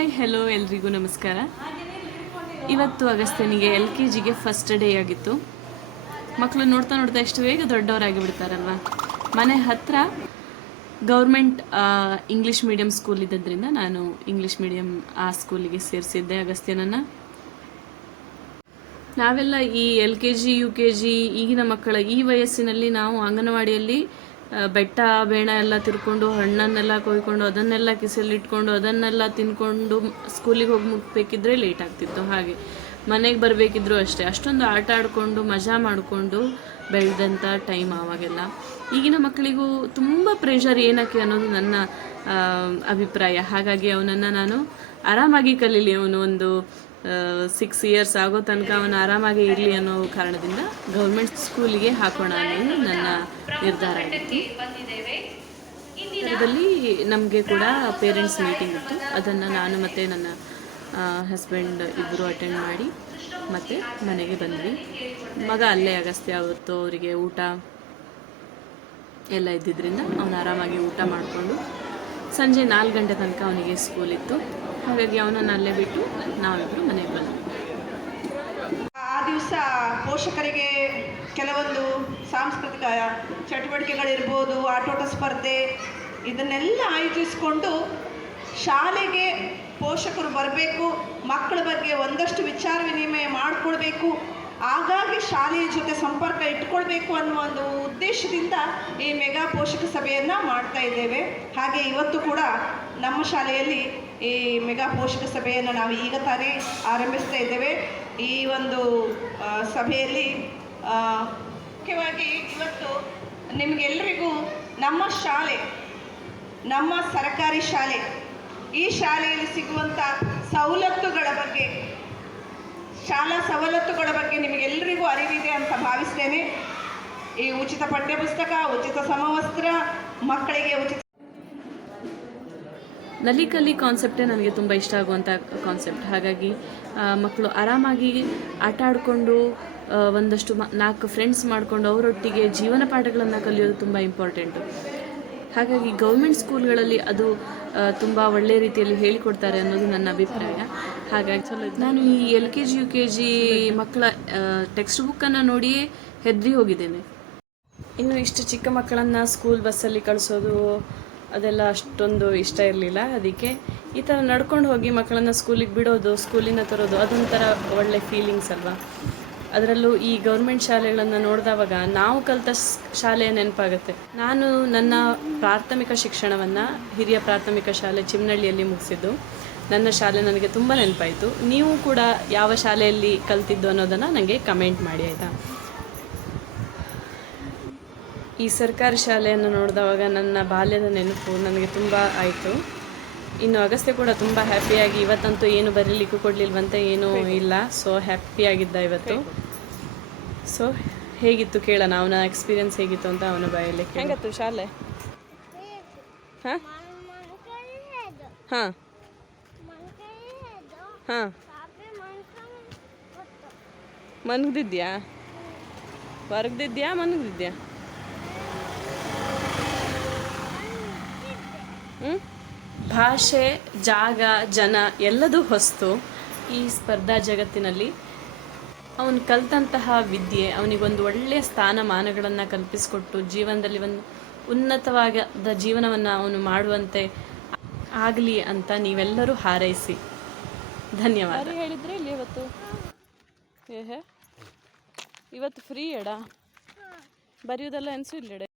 Hi hello ಎಲ್ರಿಗೂ ನಮಸ್ಕಾರ. ಇವತ್ತು ಅಗಸ್ತ್ಯನಿಗೆ LKGಗೆ ಫಸ್ಟ್ ಡೇ ಆಗಿತ್ತು. ಮಕ್ಕಳು ನೋಡ್ತಾ ನೋಡ್ತಾ ಎಷ್ಟು ಬೇಗ ದೊಡ್ಡವರಾಗಿ ಬಿಡ್ತಾರಲ್ವ. ಮನೆ ಹತ್ರ ಗೌರ್ಮೆಂಟ್ ಇಂಗ್ಲೀಷ್ ಮೀಡಿಯಂ ಸ್ಕೂಲ್ ಇದ್ದದ್ರಿಂದ ನಾನು ಇಂಗ್ಲೀಷ್ ಮೀಡಿಯಂ ಆ ಸ್ಕೂಲಿಗೆ ಸೇರಿಸಿದ್ದೆ ಅಗಸ್ತ್ಯನನ್ನು. ನಾವೆಲ್ಲ ಈ LKG UKG ಈಗಿನ ಮಕ್ಕಳ ಈ ವಯಸ್ಸಿನಲ್ಲಿ ನಾವು ಅಂಗನವಾಡಿಯಲ್ಲಿ ಬೆಟ್ಟ ಬೇಣ ಎಲ್ಲ ತಿರ್ಕೊಂಡು ಹಣ್ಣನ್ನೆಲ್ಲ ಕೊಯ್ಕೊಂಡು ಅದನ್ನೆಲ್ಲ ಕಿಸೆಯಲ್ಲಿಟ್ಕೊಂಡು ಅದನ್ನೆಲ್ಲ ತಿನ್ಕೊಂಡು ಸ್ಕೂಲಿಗೆ ಹೋಗಿ ಮುಟ್ಬೇಕಿದ್ರೆ ಲೇಟ್ ಆಗ್ತಿತ್ತು. ಹಾಗೆ ಮನೆಗೆ ಬರಬೇಕಿದ್ರು ಅಷ್ಟೇ, ಅಷ್ಟೊಂದು ಆಟ ಆಡಿಕೊಂಡು ಮಜಾ ಮಾಡಿಕೊಂಡು ಬೆಳೆದಂಥ ಟೈಮ್ ಆವಾಗೆಲ್ಲ. ಈಗಿನ ಮಕ್ಕಳಿಗೂ ತುಂಬ ಪ್ರೆಷರ್ ಏನಕ್ಕೆ ಅನ್ನೋದು ನನ್ನ ಅಭಿಪ್ರಾಯ. ಹಾಗಾಗಿ ಅವನನ್ನು ನಾನು ಆರಾಮಾಗಿ ಕಲೀಲಿ, ಅವನು ಒಂದು 6 years ಆಗೋ ತನಕ ಅವನು ಆರಾಮಾಗಿ ಇರಲಿ ಅನ್ನೋ ಕಾರಣದಿಂದ ಗೌರ್ಮೆಂಟ್ ಸ್ಕೂಲಿಗೆ ಹಾಕೋಣ ಅನ್ನೋದು ನನ್ನ ನಿರ್ಧಾರ ಆಗಿತ್ತು. ಅದರಲ್ಲಿ ನಮಗೆ ಕೂಡ ಪೇರೆಂಟ್ಸ್ ಮೀಟಿಂಗ್ ಇತ್ತು. ಅದನ್ನು ನಾನು ಮತ್ತು ನನ್ನ ಹಸ್ಬೆಂಡ್ ಇಬ್ಬರು ಅಟೆಂಡ್ ಮಾಡಿ ಮತ್ತು ಮನೆಗೆ ಬಂದ್ವಿ. ಮಗ ಅಲ್ಲೇ ಅಗಸ್ತ್ಯ. ಅವತ್ತು ಅವರಿಗೆ ಊಟ ಎಲ್ಲ ಇದ್ದಿದ್ದರಿಂದ ಅವನು ಆರಾಮಾಗಿ ಊಟ ಮಾಡಿಕೊಂಡು ಸಂಜೆ 4 ಗಂಟೆ ತನಕ ಅವನಿಗೆ ಸ್ಕೂಲ್ ಇತ್ತು. ಹಾಗಾಗಿ ಅವನನ್ನು ಅಲ್ಲೇ ಬಿಟ್ಟು ನಾವಿಬ್ಬರು ಮನೆಗೆ ಬಂದ್ವಿ. ಆ ದಿವಸ ಪೋಷಕರಿಗೆ ಕೆಲವೊಂದು ಸಾಂಸ್ಕೃತಿಕ ಚಟುವಟಿಕೆಗಳಿರ್ಬೋದು, ಆಟೋಟ ಸ್ಪರ್ಧೆ, ಇದನ್ನೆಲ್ಲ ಆಯೋಜಿಸಿಕೊಂಡು ಶಾಲೆಗೆ ಪೋಷಕರು ಬರಬೇಕು, ಮಕ್ಕಳ ಬಗ್ಗೆ ಒಂದಷ್ಟು ವಿಚಾರ ವಿನಿಮಯ ಮಾಡಿಕೊಳ್ಬೇಕು, ಹಾಗಾಗಿ ಶಾಲೆಯ ಜೊತೆ ಸಂಪರ್ಕ ಇಟ್ಕೊಳ್ಬೇಕು ಅನ್ನೋ ಒಂದು ಉದ್ದೇಶದಿಂದ ಈ ಮೆಗಾ ಪೋಷಕ ಸಭೆಯನ್ನು ಮಾಡ್ತಾ ಇದ್ದೇವೆ. ಹಾಗೆ ಇವತ್ತು ಕೂಡ ನಮ್ಮ ಶಾಲೆಯಲ್ಲಿ ಈ ಮೆಗಾ ಪೋಷಕ ಸಭೆಯನ್ನು ನಾವು ಈಗ ತಾನೇ ಆರಂಭಿಸ್ತಾ ಇದ್ದೇವೆ. ಈ ಒಂದು ಸಭೆಯಲ್ಲಿ ಮುಖ್ಯವಾಗಿ ಇವತ್ತು ನಿಮಗೆಲ್ಲರಿಗೂ ನಮ್ಮ ಶಾಲೆ, ನಮ್ಮ ಸರ್ಕಾರಿ ಶಾಲೆ, ಈ ಶಾಲೆಯಲ್ಲಿ ಸಿಗುವಂಥ ಸವಲತ್ತುಗಳ ಬಗ್ಗೆ, ಶಾಲಾ ಸವಲತ್ತುಗಳ ಬಗ್ಗೆ ನಿಮಗೆಲ್ಲರಿಗೂ ಅರಿವಿದೆ ಅಂತ ಭಾವಿಸ್ತೇನೆ. ಈ ಉಚಿತ ಪಠ್ಯಪುಸ್ತಕ, ಉಚಿತ ಸಮವಸ್ತ್ರ, ಮಕ್ಕಳಿಗೆ ಉಚಿತ ನಲಿಕಲಿ ಕಾನ್ಸೆಪ್ಟೇ ನನಗೆ ತುಂಬ ಇಷ್ಟ ಆಗುವಂಥ ಕಾನ್ಸೆಪ್ಟ್. ಹಾಗಾಗಿ ಮಕ್ಕಳು ಆರಾಮಾಗಿ ಆಟ ಆಡಿಕೊಂಡು ಒಂದಷ್ಟು 4 ಫ್ರೆಂಡ್ಸ್ ಮಾಡಿಕೊಂಡು ಅವರೊಟ್ಟಿಗೆ ಜೀವನ ಪಾಠಗಳನ್ನು ಕಲಿಯೋದು ತುಂಬ ಇಂಪಾರ್ಟೆಂಟು. ಹಾಗಾಗಿ ಗೌರ್ಮೆಂಟ್ ಸ್ಕೂಲ್ಗಳಲ್ಲಿ ಅದು ತುಂಬ ಒಳ್ಳೆಯ ರೀತಿಯಲ್ಲಿ ಹೇಳಿಕೊಡ್ತಾರೆ ಅನ್ನೋದು ನನ್ನ ಅಭಿಪ್ರಾಯ. ಹಾಗಾಗಿ ನಾನು ಈ LKG UKG ಮಕ್ಕಳ ಟೆಕ್ಸ್ಟ್ ಬುಕ್ಕನ್ನು ನೋಡಿಯೇ ಹೆದರಿ ಹೋಗಿದ್ದೇನೆ. ಇನ್ನು ಇಷ್ಟು ಚಿಕ್ಕ ಮಕ್ಕಳನ್ನು ಸ್ಕೂಲ್ ಬಸ್ಸಲ್ಲಿ ಕಳಿಸೋದು ಅದೆಲ್ಲ ಅಷ್ಟೊಂದು ಇಷ್ಟ ಇರಲಿಲ್ಲ. ಅದಕ್ಕೆ ಈ ಥರ ನಡ್ಕೊಂಡು ಹೋಗಿ ಮಕ್ಕಳನ್ನು ಸ್ಕೂಲಿಗೆ ಬಿಡೋದು, ಸ್ಕೂಲಿನ ತರೋದು, ಅದೊಂಥರ ಒಳ್ಳೆ ಫೀಲಿಂಗ್ಸ್ ಅಲ್ವಾ. ಅದರಲ್ಲೂ ಈ ಗೌರ್ಮೆಂಟ್ ಶಾಲೆಗಳನ್ನು ನೋಡಿದವಾಗ ನಾವು ಕಲಿತ ಶಾಲೆಯ ನೆನಪಾಗುತ್ತೆ. ನಾನು ನನ್ನ ಪ್ರಾಥಮಿಕ ಶಿಕ್ಷಣವನ್ನು ಹಿರಿಯ ಪ್ರಾಥಮಿಕ ಶಾಲೆ ಚಿಮ್ನಳ್ಳಿಯಲ್ಲಿ ಮುಗಿಸಿದ್ದು. ನನ್ನ ಶಾಲೆ ನನಗೆ ತುಂಬ ನೆನಪಾಯಿತು. ನೀವು ಕೂಡ ಯಾವ ಶಾಲೆಯಲ್ಲಿ ಕಲ್ತಿದ್ದು ಅನ್ನೋದನ್ನು ನನಗೆ ಕಮೆಂಟ್ ಮಾಡಿ, ಆಯಿತಾ. ಈ ಸರ್ಕಾರಿ ಶಾಲೆಯನ್ನು ನೋಡಿದವಾಗ ನನ್ನ ಬಾಲ್ಯದ ನೆನಪು ನನಗೆ ತುಂಬ ಆಯಿತು. ಇನ್ನು ಅಗಸ್ತ್ಯ ಕೂಡ ತುಂಬ ಹ್ಯಾಪಿಯಾಗಿ, ಇವತ್ತಂತೂ ಏನು ಬರೀಲಿಕ್ಕೂ ಕೊಡಲಿಲ್ವಂತೆ, ಏನೂ ಇಲ್ಲ, ಸೊ ಹ್ಯಾಪಿಯಾಗಿದ್ದ ಇವತ್ತು. ಸೊ ಹೇಗಿತ್ತು ಕೇಳೋಣ, ಅವನ ಎಕ್ಸ್ಪೀರಿಯನ್ಸ್ ಹೇಗಿತ್ತು ಅಂತ ಅವನ ಬಾಯಲ್ಲಿ. ಹೆಂಗತ್ತು ಶಾಲೆ? ಹಾಂ ಹಾಂ ಹಾಂ ಮನ್ಗದಿದ್ಯಾ? ಹೊರಗ್ದಿದ್ಯಾ ಮನ್ಗದಿದ್ಯಾ? ಭಾಷೆ, ಜಾಗ, ಜನ ಎಲ್ಲದೂ ಹೊಸ್ತು. ಈ ಸ್ಪರ್ಧಾ ಜಗತ್ತಿನಲ್ಲಿ ಅವನು ಕಲಿತಂತಹ ವಿದ್ಯೆ ಅವನಿಗೊಂದು ಒಳ್ಳೆಯ ಸ್ಥಾನಮಾನಗಳನ್ನು ಕಲ್ಪಿಸಿಕೊಟ್ಟು ಜೀವನದಲ್ಲಿ ಒಂದು ಉನ್ನತವಾದ ಜೀವನವನ್ನು ಅವನು ಮಾಡುವಂತೆ ಆಗಲಿ ಅಂತ ನೀವೆಲ್ಲರೂ ಹಾರೈಸಿ. ಧನ್ಯವಾದ. ಹೇಳಿದ್ರೆ ಇಲ್ಲಿ ಇವತ್ತು ಫ್ರೀ ಎಡ ಬರೆಯೋದೆಲ್ಲ ಅನಿಸು ಇಲ್ಲೆಡೆ.